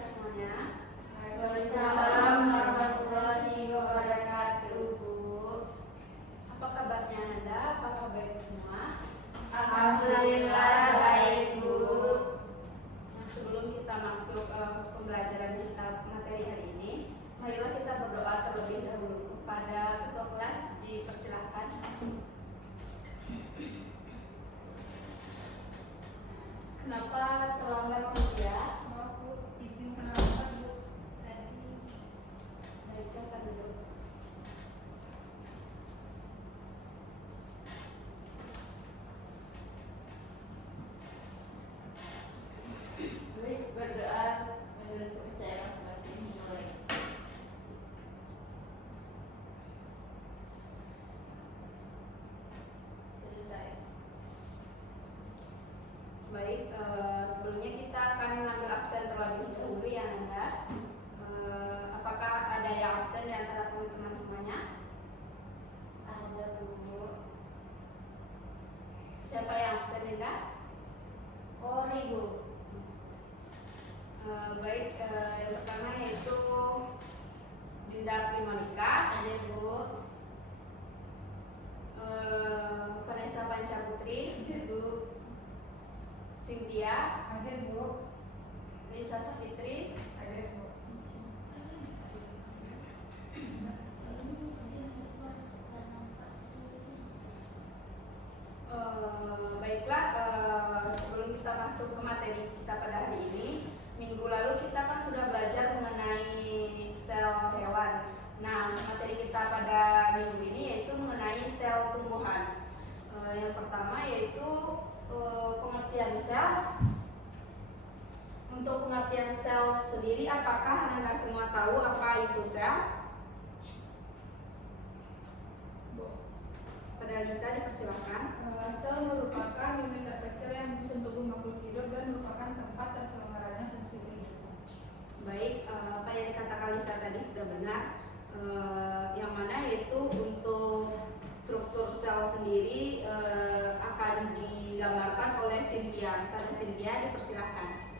semuanya. Waalaikumsalam warahmatullahi wabarakatuh, Bu. Apa kabarnya Anda? Apakah baik semua? Alhamdulillah baik, Bu. Nah, sebelum kita masuk ke pembelajaran kita materi hari ini, marilah kita berdoa terlebih dahulu. Kepada ketua kelas dipersilahkan. Kenapa terlambat Cynthia? Maaf, Bu, izin kenapa, Bu? Tadi Dari siapa dulu? baik berdoa menurut kepercayaan masing-masing mulai. Selesai. Baik, sebelumnya kita akan mengambil absen terlebih dahulu ya Anda. Apakah ada yang absen di antara teman-teman semuanya? Ada, Bu. Siapa yang absen Linda? Kori, Bu. Baik, yang pertama yaitu Dinda Primonika, Ada, Bu. Vanessa Pancaputri, Ada, Bu. Cynthia, Ada, Bu. Lisa Safitri, Ada, Bu. Baiklah, sebelum kita masuk ke materi kita pada hari ini, minggu lalu kita kan sudah belajar mengenai sel hewan. Nah, materi kita pada minggu ini yaitu mengenai sel tumbuhan. Yang pertama yaitu pengertian sel. Untuk pengertian sel sendiri, apakah Anda semua tahu apa itu sel? Pada Lisa dipersilakan. Sel merupakan unit terkecil yang menyusun tubuh makhluk hidup dan merupakan tempat terselenggaranya fungsi kehidupan. Baik, apa yang dikatakan Lisa tadi sudah benar. Yang mana yaitu untuk struktur sel sendiri akan digambarkan oleh Cynthia. Pada Cynthia dipersilakan.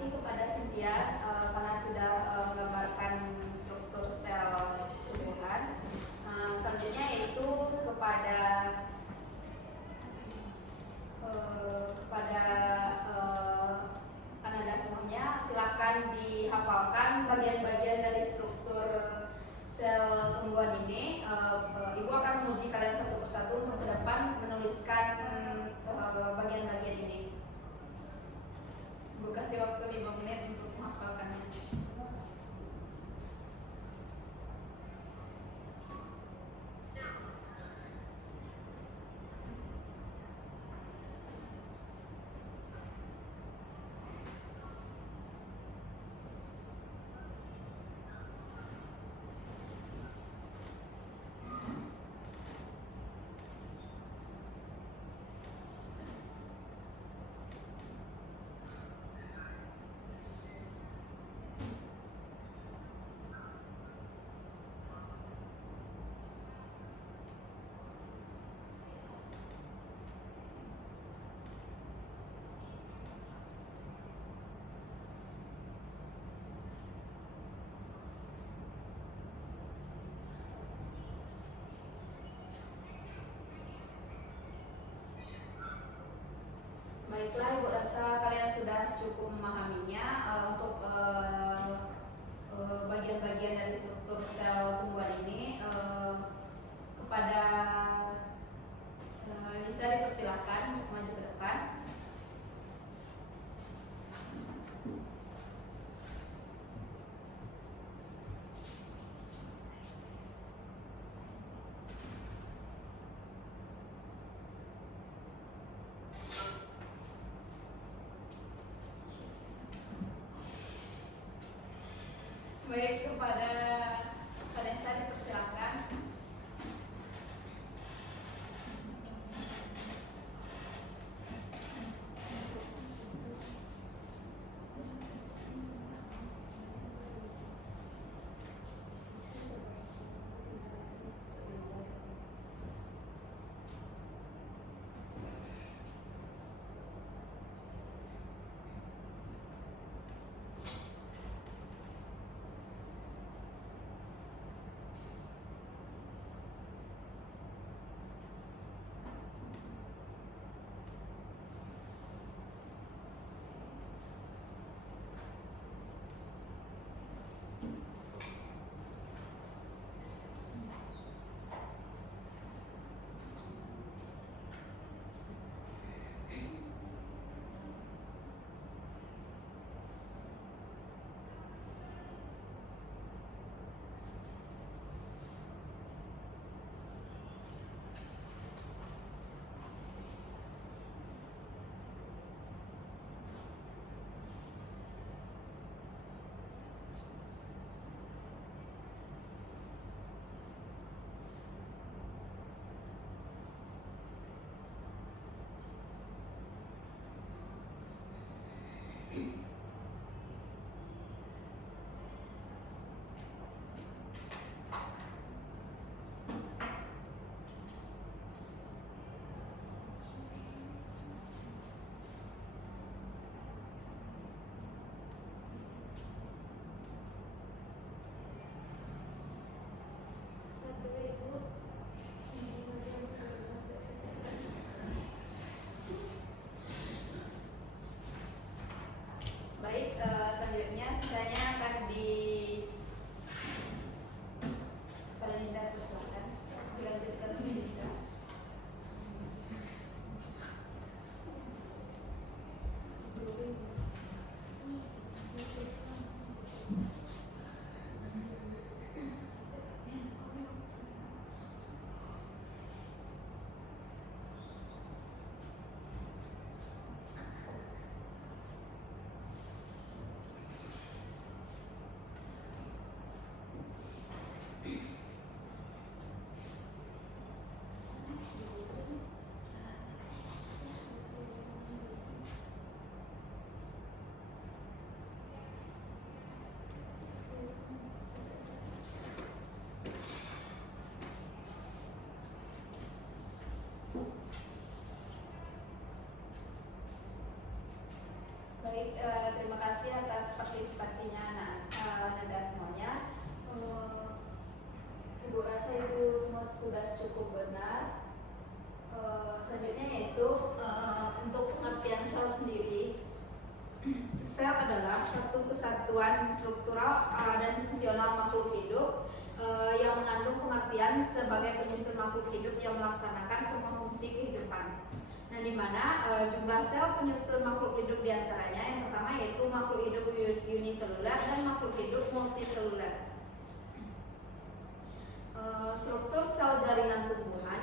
kasih kepada Cynthia karena sudah menggambarkan struktur sel tumbuhan. Selanjutnya yaitu kepada Ananda semuanya, silakan dihafalkan bagian-bagian dari struktur sel tumbuhan ini. Ibu akan menguji kalian satu persatu untuk ke depan menuliskan bagian-bagian ini. Ibu kasih waktu 5 menit untuk menghafalkannya. Baiklah, Ibu rasa kalian sudah cukup memahaminya. Untuk bagian-bagian dari struktur sel tumbuhan ini, kepada Nisa dipersilakan untuk maju ke depan. Baik, kepada Vanessa dipersilakan. Baik, selanjutnya sisanya akan pada Linda, persilakan dilanjutkan ke Linda. Baik, terima kasih atas partisipasinya Nanda semuanya. Ibu rasa itu semua sudah cukup benar. Selanjutnya yaitu untuk pengertian sel sendiri. Sel adalah satu kesatuan struktural dan fungsional makhluk hidup yang mengandung pengertian sebagai penyusun makhluk hidup yang melaksanakan semua fungsi kehidupan. Nah, di mana jumlah sel penyusun makhluk hidup diantaranya yang pertama yaitu makhluk hidup uniseluler dan makhluk hidup multiseluler. Struktur sel jaringan tumbuhan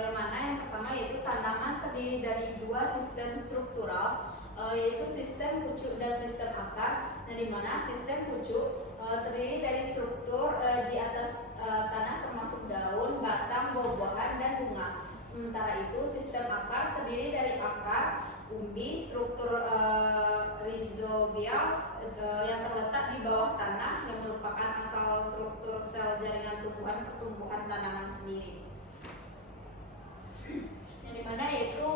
yang mana yang pertama yaitu tanaman terdiri dari dua sistem struktural yaitu sistem pucuk dan sistem akar. Nah, di mana sistem pucuk terdiri dari struktur di atas tanah termasuk daun, batang, buah-buahan dan bunga. Sementara itu sistem akar terdiri dari akar, umbi, struktur rhizobial yang terletak di bawah tanah yang merupakan asal struktur sel jaringan tumbuhan pertumbuhan tanaman sendiri. Yang dimana yaitu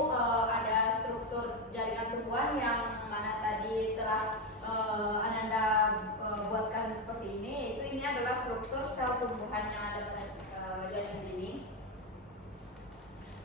ada struktur jaringan tumbuhan yang mana tadi telah Ananda buatkan seperti ini, yaitu ini adalah struktur sel tumbuhan yang ada pada jaringan ini.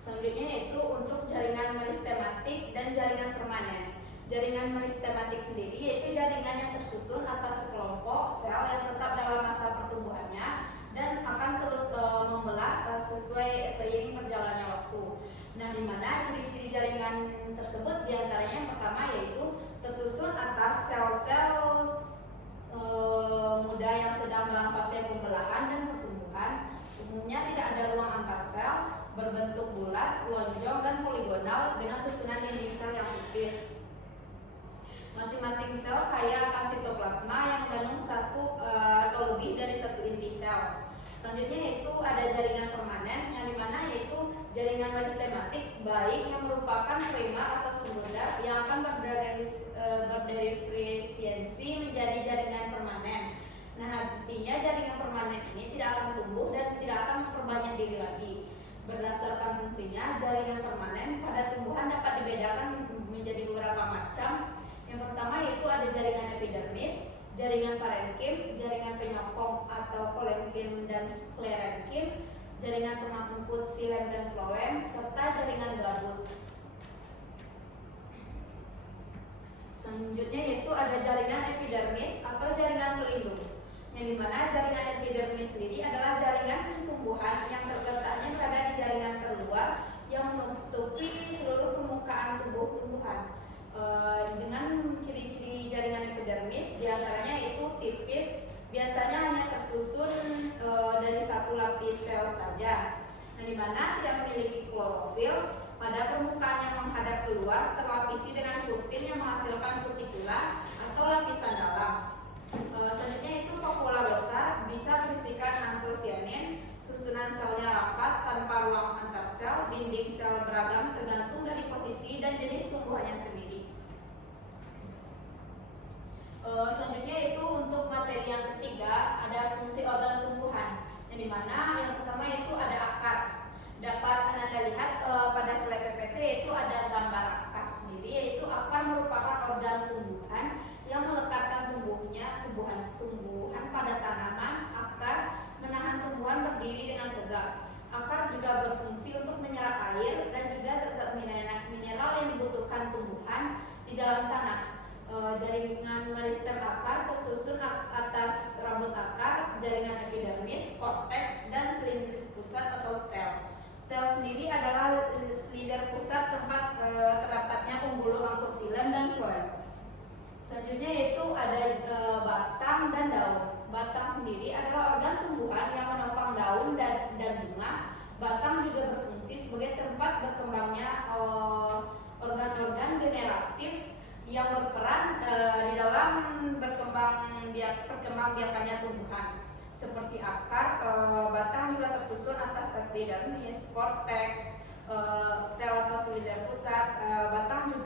Selanjutnya yaitu untuk jaringan meristematik dan jaringan permanen. Jaringan meristematik sendiri yaitu jaringan yang tersusun atas sekelompok sel yang tetap dalam masa pertumbuhannya dan akan terus membelah sesuai seiring berjalannya waktu. Nah, di mana ciri-ciri jaringan tersebut diantaranya yang pertama yaitu tersusun atas sel-sel muda yang sedang dalam fase pembelahan dan pertumbuhan. Umumnya tidak ada ruang antar sel, berbentuk bulat, lonjong dan poligonal dengan susunan dinding sel yang tipis. Masing-masing sel kaya akan sitoplasma yang mengandung satu atau lebih dari satu inti sel. Selanjutnya yaitu ada jaringan permanen yang dimana yaitu jaringan meristematik baik yang merupakan primar atau sekunder yang akan berdiferensiasi menjadi jaringan permanen. Nah, nantinya jaringan permanen ini tidak akan tumbuh dan tidak akan memperbanyak diri lagi. Berdasarkan fungsinya, jaringan permanen pada tumbuhan dapat dibedakan menjadi beberapa macam. Yang pertama yaitu ada jaringan epidermis, jaringan parenkim, jaringan penyokong atau kolenkim dan sklerenkim, jaringan pengangkut xilem dan floem, serta jaringan gabus. Selanjutnya yaitu ada jaringan epidermis atau jaringan pelindung, yang dimana jaringan epidermis sendiri adalah jaringan tumbuhan yang terletaknya berada di jaringan terluar yang menutupi seluruh permukaan tubuh tumbuhan. Dengan ciri-ciri jaringan epidermis diantaranya yaitu tipis, biasanya hanya tersusun dari satu lapis sel saja. Nah, di mana tidak memiliki klorofil, pada permukaan yang menghadap keluar terlapisi dengan kutin yang menghasilkan kutikula atau lapisan dalam. Selanjutnya itu vakuola besar bisa berisikan antosianin, susunan selnya rapat tanpa ruang antar sel, dinding sel beragam tergantung dari posisi dan jenis tumbuhannya sendiri. Selanjutnya itu untuk materi yang ketiga ada fungsi organ tumbuhan, yang dimana yang pertama itu ada akar. Dapat Anda lihat pada slide PPT yaitu ada gambar akar sendiri, yaitu akar merupakan organ tumbuhan yang melekatkan tumbuhan pada tanaman. Akar menahan tumbuhan berdiri dengan tegak. Akar juga berfungsi untuk menyerap air dan juga zat-zat mineral yang dibutuhkan tumbuhan di dalam tanah. Jaringan meristem akar tersusun atas rambut akar, jaringan epidermis, korteks, dan silindris pusat atau stel. Stel sendiri adalah silinder pusat tempat terdapatnya pembuluh angkut xilem dan floem. Selanjutnya yaitu ada batang dan daun. Batang sendiri adalah organ tumbuhan yang menopang daun dan bunga. Batang juga berfungsi sebagai tempat berkembangnya organ-organ generatif yang berperan di dalam perkembangbiakannya tumbuhan. Seperti akar, batang juga tersusun atas epidermis, korteks, stel atau silinder pusat. Batang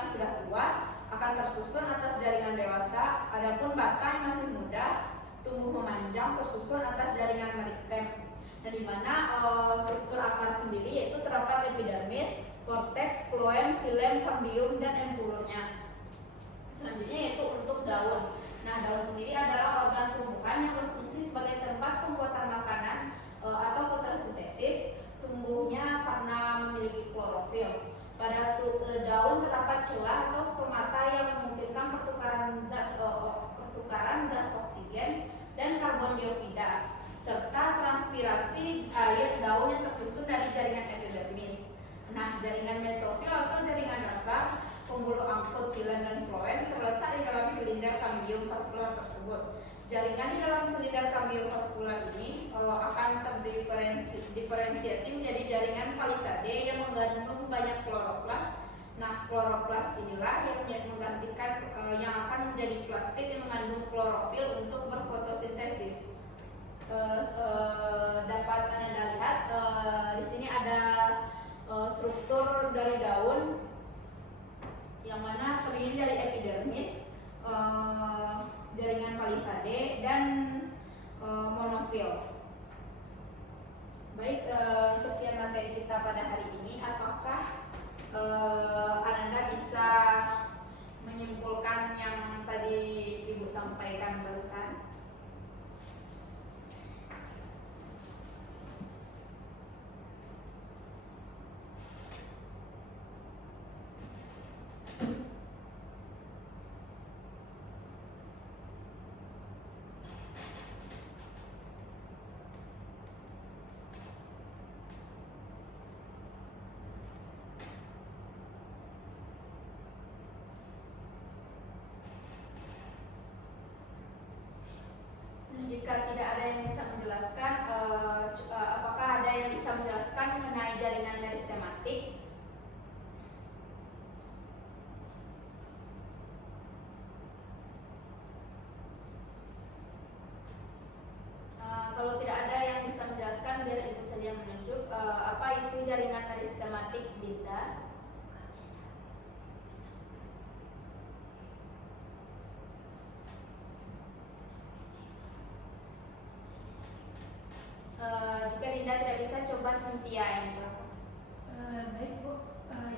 yang sudah tua akan tersusun atas jaringan dewasa. Adapun batang yang masih muda, tumbuh memanjang tersusun atas jaringan meristem. Dan di mana struktur akar sendiri yaitu terdapat epidermis, korteks, floem, xilem, kambium, dan empulurnya. Selanjutnya yaitu untuk daun. Nah, daun sendiri adalah organ tumbuhan yang berfungsi sebagai tempat pembuatan makanan atau fotosintesis. Tumbuhnya karena memiliki klorofil. Pada daun terdapat celah atau stomata yang memungkinkan pertukaran gas oksigen dan karbon dioksida serta transpirasi air daun yang tersusun dari jaringan epidermis. Nah, jaringan mesofil atau jaringan rasa pembuluh angkut silen dan floem terletak di dalam silinder kambium vaskular tersebut. Jaringan di dalam silinder kambium vaskular ini akan terdiferensiasi menjadi jaringan palisade yang mengandung banyak kloroplas. Nah, kloroplas inilah yang menggantikan yang akan menjadi plastid yang mengandung klorofil untuk berfotosintesis. Dapat Anda lihat di sini ada struktur dari daun yang mana terdiri dari epidermis, jaringan palisade dan monofil. Baik, sekian materi kita pada hari ini. Apakah Anda bisa menyimpulkan yang tadi Ibu sampaikan barusan? Jika tidak ada yang bisa menjelaskan, apakah ada yang bisa menjelaskan mengenai jaringan meristematik? Kalau tidak ada yang bisa menjelaskan, biar Ibu saja menunjuk apa itu jaringan meristematik, Dinda. Jika Dinda tidak bisa, coba Cynthia yang berapa? Baik Bu,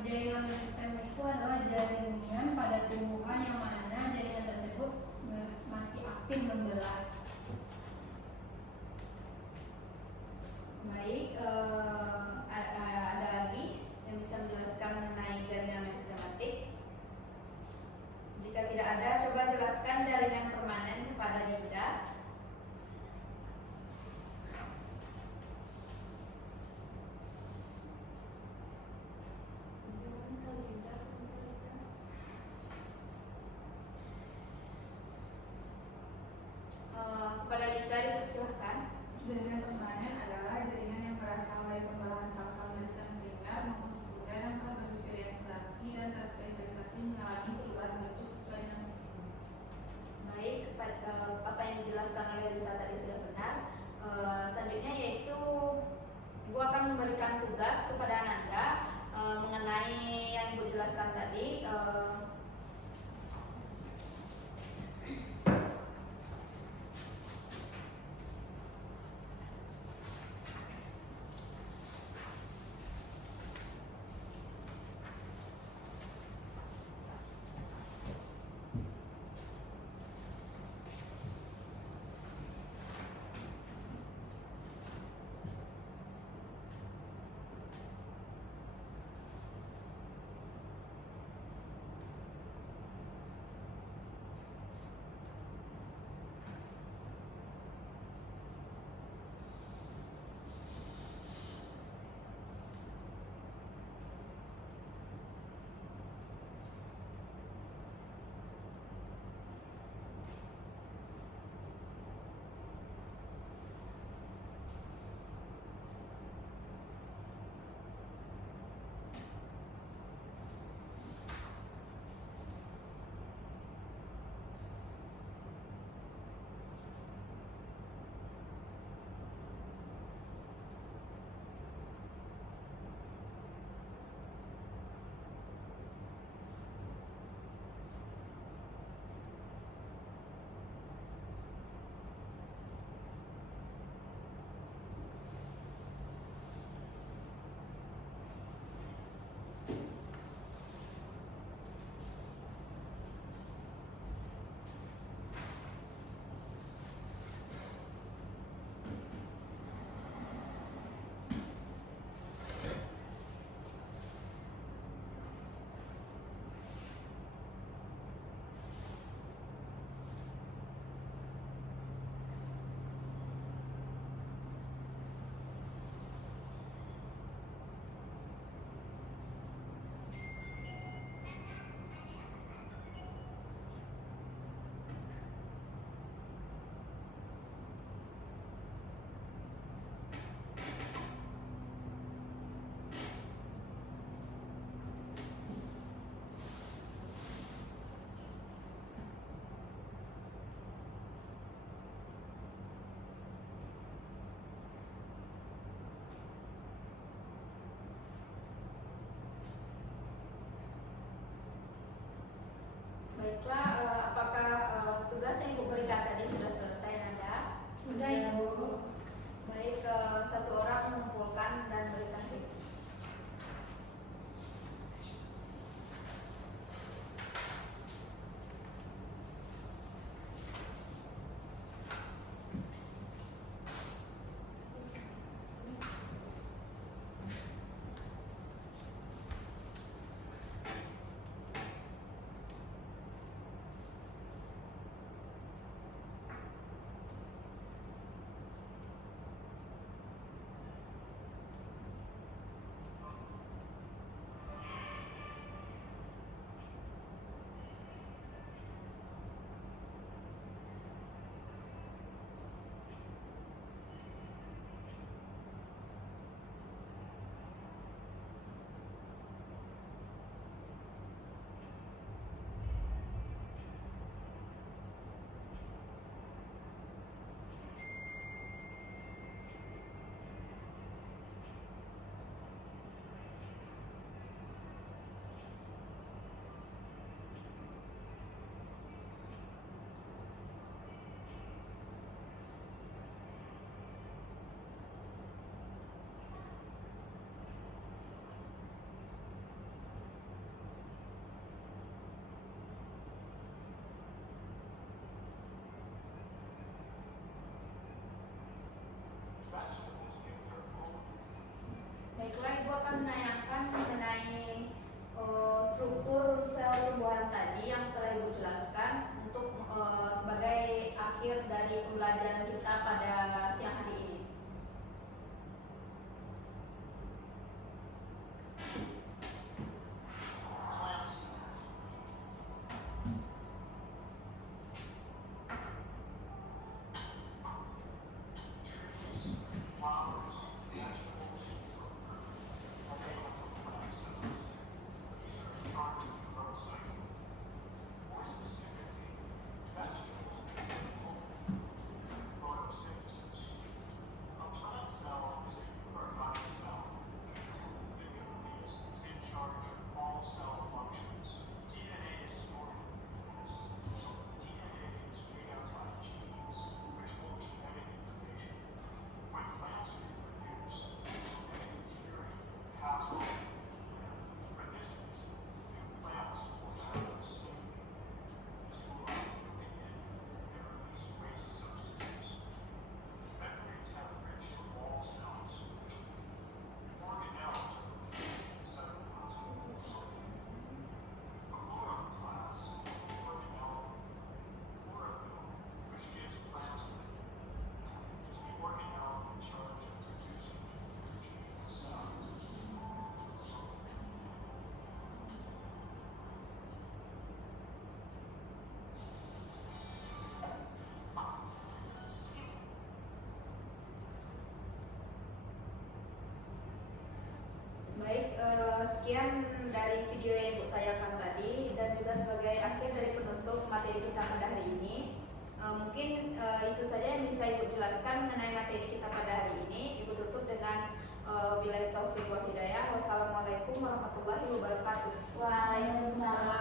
jaringan meristem itu adalah jaringan pada tumbuhan yang mana jaringan tersebut masih aktif membelah. Baik, ada lagi yang bisa menjelaskan mengenai jaringan meristematik? Jika tidak ada, coba jelaskan jaringan permanen kepada Dinda. Kepada Lisa dipersilahkan. Jaringan permanen adalah jaringan yang berasal dari pembelahan sel-sel meristem primer maupun sekunder yang telah berdiferensiasi dan terspesialisasi mengalami perubahan bentuk sesuai dengan fungsi. Baik, apa yang dijelaskan oleh Lisa tadi sudah benar. Selanjutnya yaitu Ibu akan memberikan tugas kepada Ananda mengenai yang Ibu jelaskan tadi. Baiklah, apakah tugas yang Ibu berikan tadi sudah selesai, Nanda? Sudah, Ibu. Baik, satu orang mengumpulkan dan berikan feedback. Baiklah, Ibu akan menanyakan mengenai struktur sel tumbuhan tadi yang telah Ibu jelaskan untuk sebagai akhir dari pembelajaran kita pada siang hari ini. Baik, sekian dari video yang Ibu tayangkan tadi dan juga sebagai akhir dari penutup materi kita pada hari ini. Mungkin itu saja yang bisa Ibu jelaskan mengenai materi kita pada hari ini. Ibu tutup dengan billahi taufiq wal hidayah. Wassalamualaikum warahmatullahi wabarakatuh. Waalaikumsalam